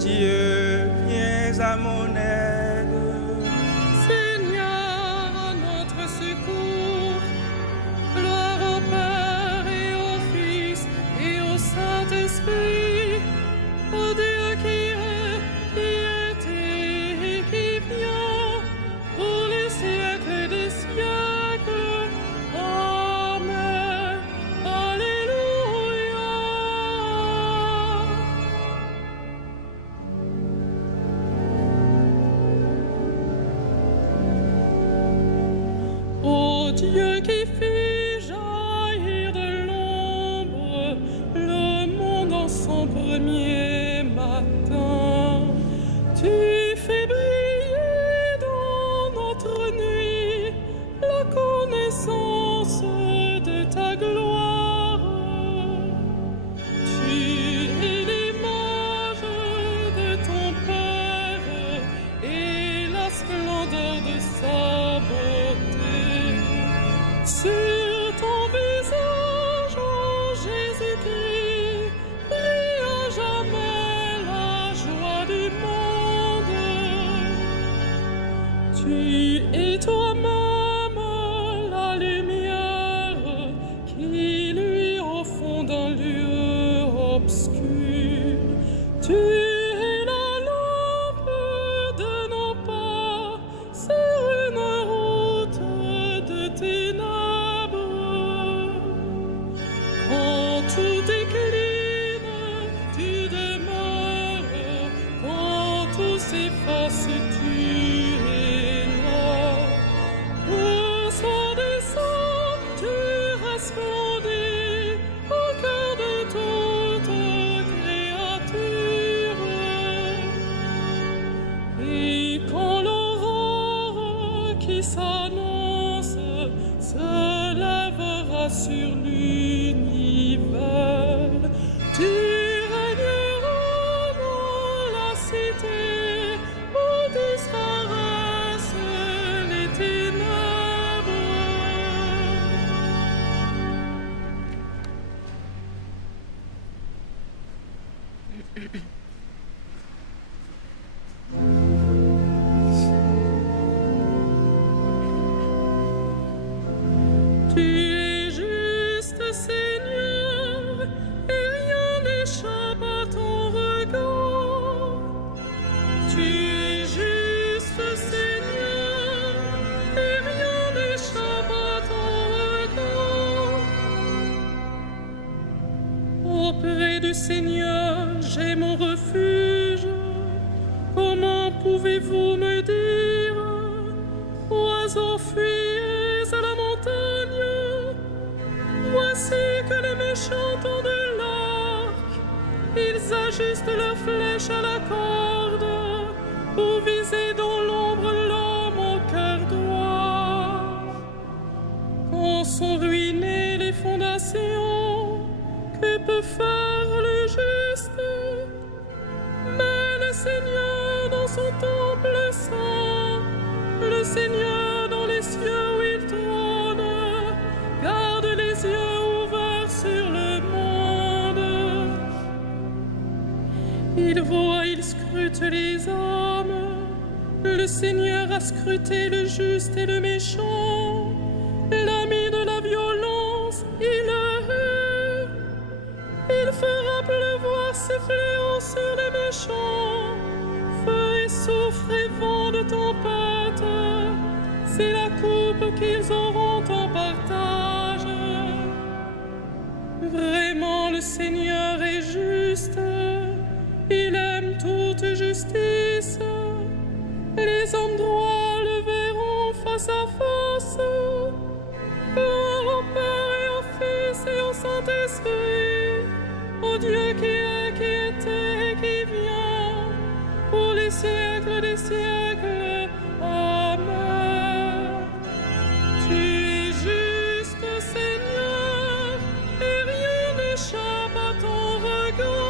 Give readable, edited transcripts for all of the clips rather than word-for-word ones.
Dieu, viens à mon aide. Seigneur, à notre secours. Gloire au Père et au Fils et au Saint-Esprit, au Dieu qui est, qui était et qui vient, pour les siècles des siècles. Amen. Alléluia. Ô Dieu qui fit jaillir de l'ombre le monde en son premier matin, tu fais briller dans notre nuit la connaissance de ta gloire. Tu es l'image de ton Père et la splendeur de sa beauté. Sur ton visage, ô Jésus-Christ, brille à jamais la joie du monde. Tu es toi-même la lumière qui luit au fond d'un lieu obscur. Tu es la lampe de nos pas sur une route de ténèbres. Quand tout décline, tu demeures. Quand tout s'efface, tu es là. Au son des saints, tu resplendis au cœur de toute créature. Et quand l'aurore qui s'annonce se lèvera sur l'univers, tu régneras dans la cité où disparaissent les ténèbres. Tu es juste, Seigneur, et rien n'échappe à ton regard. Tu es juste, Seigneur, et rien n'échappe à ton regard. Auprès du Seigneur, j'ai mon refuge. Comment pouvez-vous me dire, oiseaux, fuyez à la montagne? Voici que les méchants tendent de l'arc, ils ajustent leurs flèches à la corde, pour viser dans l'ombre l'homme au cœur droit. Quand sont ruinées les fondations, que peut faire le juste? Mais le Seigneur dans son temple saint, le Seigneur dans les cieux où il trône, garde les yeux ouverts sur le monde. Il voit, il scrute les hommes. Le Seigneur a scruté le juste et le méchant. L'ami de la violence, il le hait. Il fera pleuvoir ses fléaux sur les méchants. Feu et soufre et vent de tempête, c'est la coupe qu'ils auront en partage. Vraiment, le Seigneur est juste, il aime toute justice. Les hommes droits le verront face à face. Gloire au Père et au Fils et au Saint-Esprit, au Dieu qui est, qui était et qui vient, pour les siècles des siècles. Amen. Tu es juste, Seigneur, et rien n'échappe à ton regard.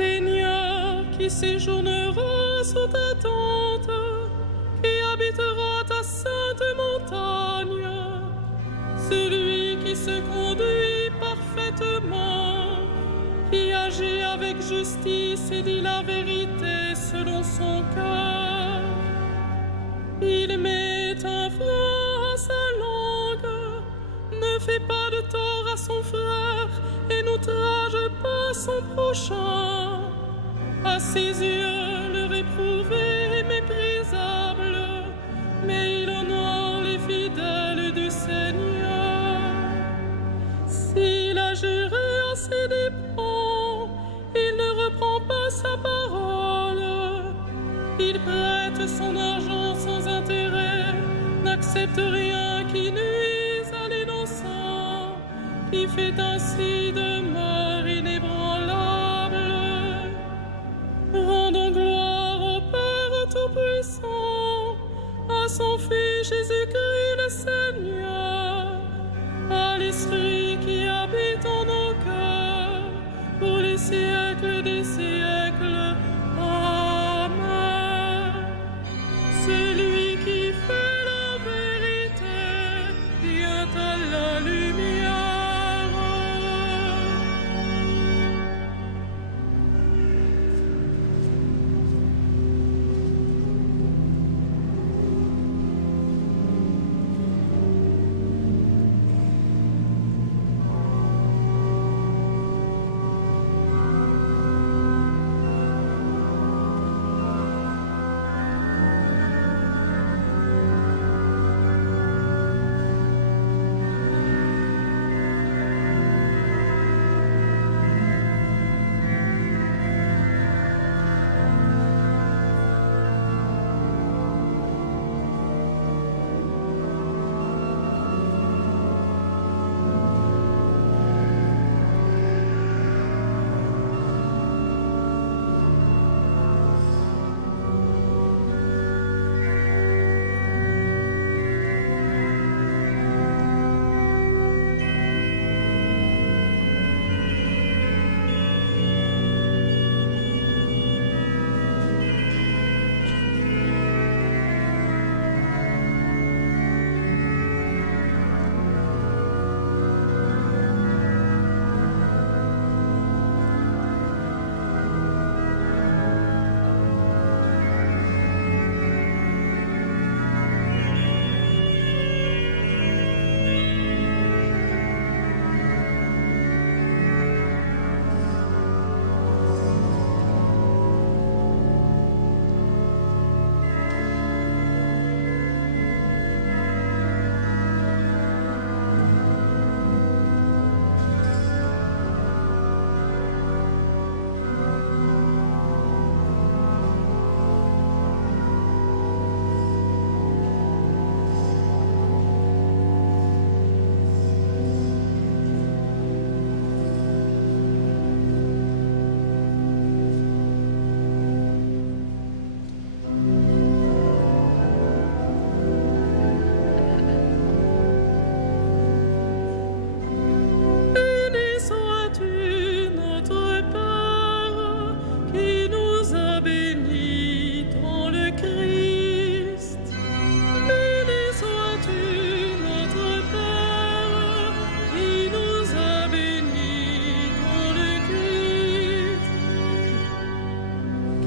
Seigneur, qui séjournera sous ta tente, qui habitera ta sainte montagne, celui qui se conduit parfaitement, qui agit avec justice et dit la vérité selon son cœur. Il met un frein à sa langue, ne fait pas de tort à son frère et n'outrage pas son prochain. À ses yeux, le réprouvé est méprisable, mais il honore les fidèles du Seigneur. S'il a juré à ses dépens, il ne reprend pas sa parole. Il prête son argent sans intérêt, n'accepte rien qui nuise à l'innocent, qui fait ainsi demeure inébranlable. Rendons gloire au Père Tout-Puissant, à son Fils Jésus-Christ le Seigneur, à l'Esprit qui habite en nos cœurs, pour les siècles des siècles. Amen. Celui qui fait la vérité vient à la lumière.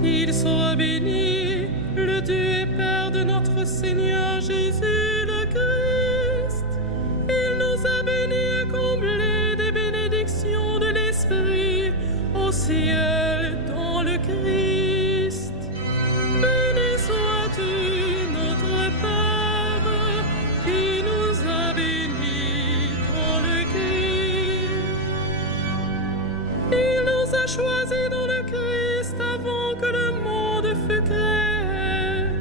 Qu'il soit béni, le Dieu et Père de notre Seigneur Jésus le Christ. Il nous a bénis et comblés des bénédictions de l'Esprit au ciel dans le Christ. Béni sois-tu, notre Père, qui nous a bénis dans le Christ. Il nous a choisis dans le Christ avant que le monde fût créé,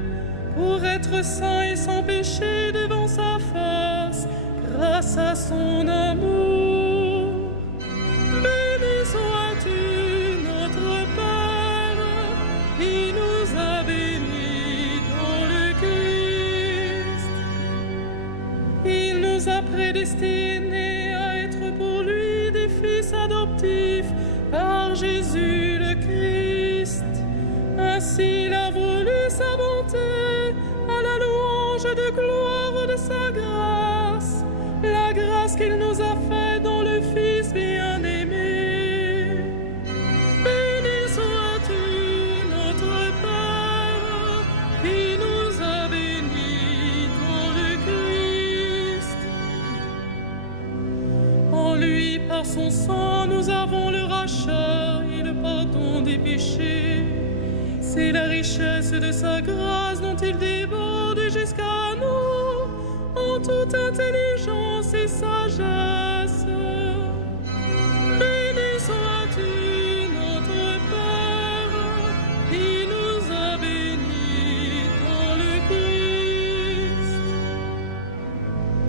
pour être saints et sans péché devant sa face, grâce à son amour. Béni sois-tu, notre Père, qui nous a bénis dans le Christ. Il nous a prédestinés à être pour lui des fils adoptifs par Jésus le Christ. de gloire de sa grâce, la grâce qu'il nous a faite dans le Fils bien-aimé. Béni sois-tu, notre Père, qui nous a bénis dans le Christ. En lui, par son sang, nous avons le rachat et le pardon des péchés. C'est la richesse de sa grâce dont il déborde jusqu'à nous en toute intelligence et sagesse. Béni sois-tu, notre Père, qui nous a bénis dans le Christ.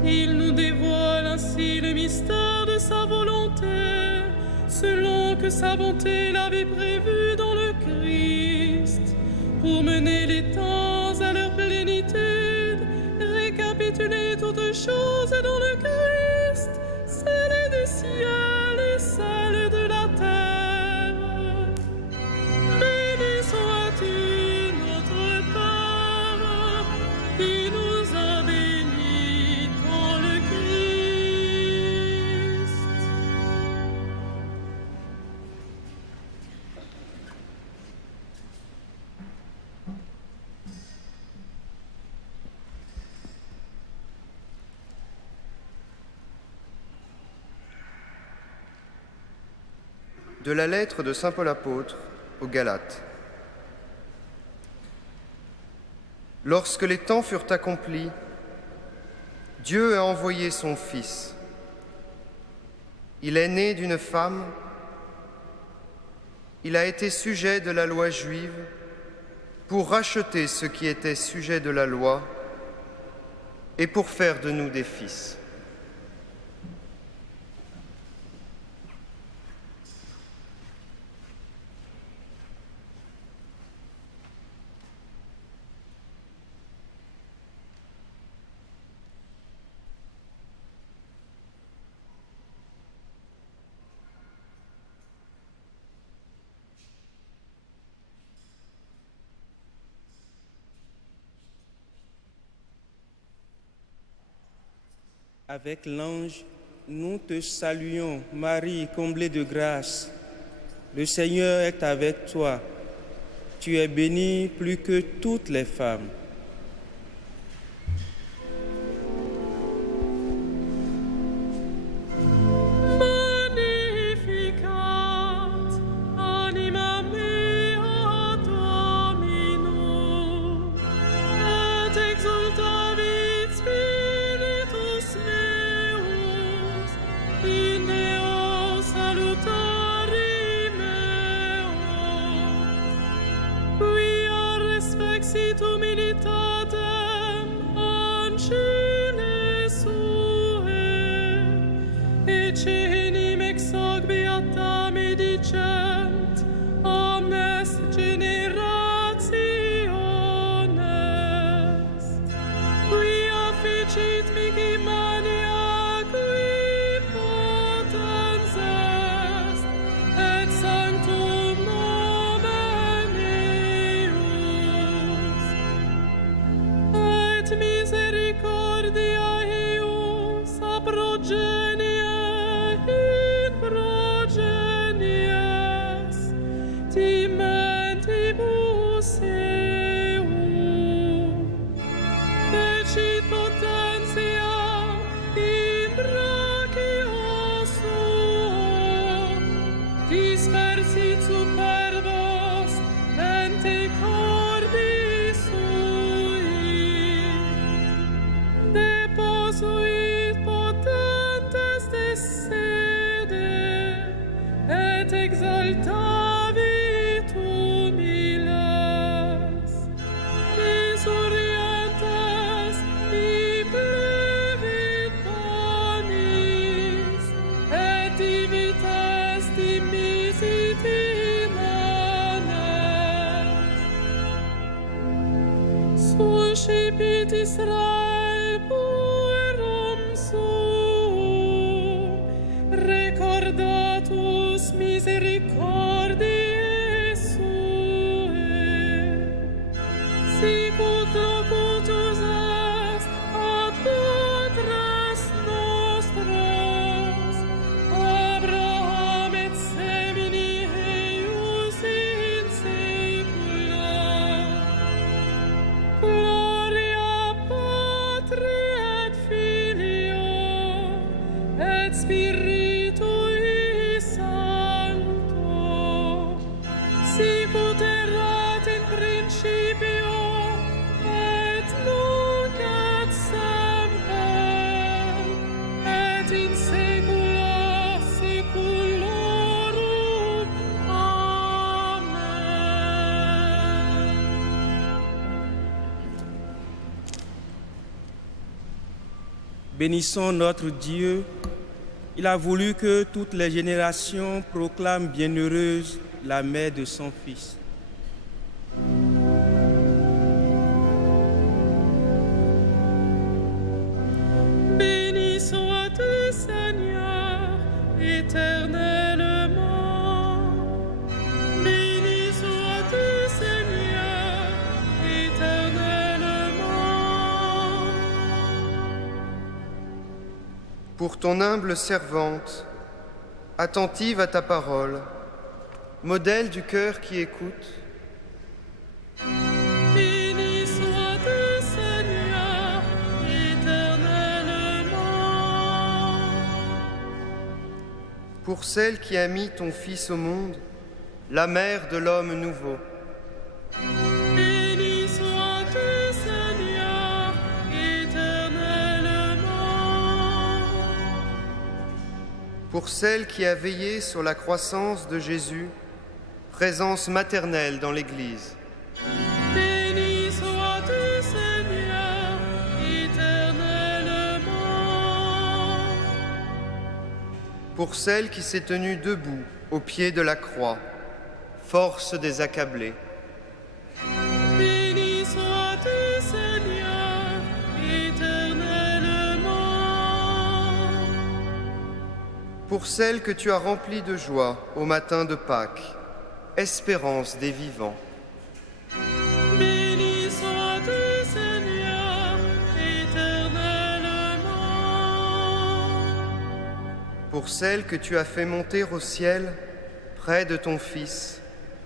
Il nous dévoile ainsi le mystère de sa volonté, selon que sa bonté l'avait prévu dans le Christ, pour mener les temps à leur plénitude, récapituler toutes choses dans le Christ, celles du ciel et celles de la terre. Béni sois-tu, notre Père, qui nous a bénis dans le Christ. De la lettre de saint Paul apôtre aux Galates. Lorsque les temps furent accomplis, Dieu a envoyé son Fils. Il est né d'une femme, il a été sujet de la loi juive pour racheter ceux qui étaient sujets de la loi et pour faire de nous des fils. Avec l'ange, nous te saluons, Marie, comblée de grâce. Le Seigneur est avec toi. Tu es bénie plus que toutes les femmes. Suscipit Israel puerum suum, recordatus misericordiae suae, sicut locutus est Spiritui Sancto, sicut erat in principio, et nunc et semper, et in saecula saeculorum. Amen. Bénissons notre Dieu. Il a voulu que toutes les générations proclament bienheureuse la mère de son Fils. Béni sois-tu, Seigneur, éternellement. Béni sois-tu, Seigneur, éternellement. Pour ton humble servante, attentive à ta parole, modèle du cœur qui écoute, Béni sois-tu, Seigneur, éternellement. pour celle qui a mis ton Fils au monde, la mère de l'homme nouveau, Béni sois-tu, Seigneur, éternellement. pour celle qui a veillé sur la croissance de Jésus, présence maternelle dans l'Église, Béni sois-tu, Seigneur, éternellement. pour celle qui s'est tenue debout au pied de la croix, force des accablés, Béni sois-tu, Seigneur, éternellement. pour celle que tu as remplie de joie au matin de Pâques, espérance des vivants, Béni sois-tu, Seigneur, éternellement. pour celle que tu as fait monter au ciel, près de ton Fils,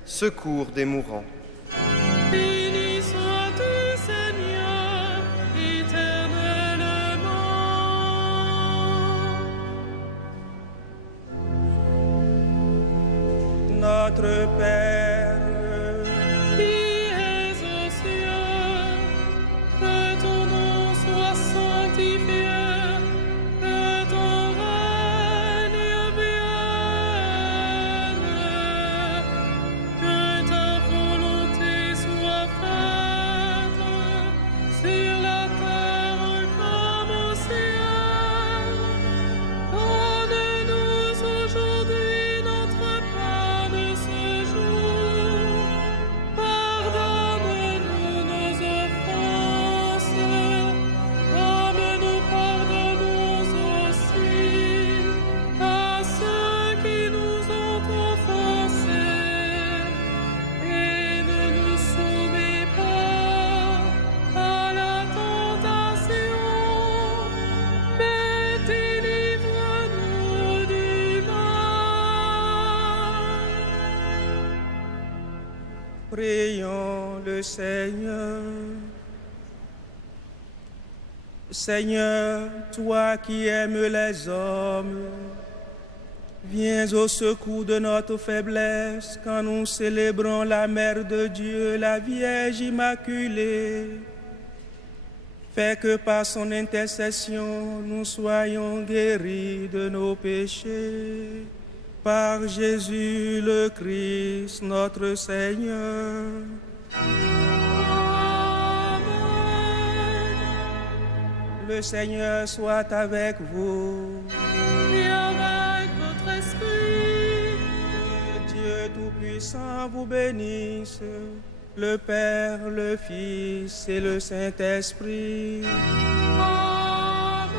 secours des mourants, Béni sois-tu, Seigneur, éternellement. Notre Père, Qui es aux cieux, que ton nom soit sanctifié, que ton règne vienne, que ta volonté soit faite sur la terre comme au ciel. Donne-nous aujourd'hui notre pain de ce jour. Pardonne-nous nos offenses, comme nous pardonnons aussi à ceux qui nous ont offensés. Et ne nous soumets pas à la tentation, mais délivre-nous du mal. prions le Seigneur. Seigneur, toi qui aimes les hommes, viens au secours de notre faiblesse quand nous célébrons la Mère de Dieu, la Vierge Immaculée. Fais que par son intercession, nous soyons guéris de nos péchés. Par Jésus le Christ, notre Seigneur. Le Seigneur soit avec vous. Et avec votre esprit, Que Dieu Tout-Puissant vous bénisse, le Père, le Fils et le Saint-Esprit. Amen.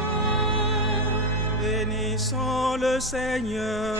Bénissons le Seigneur.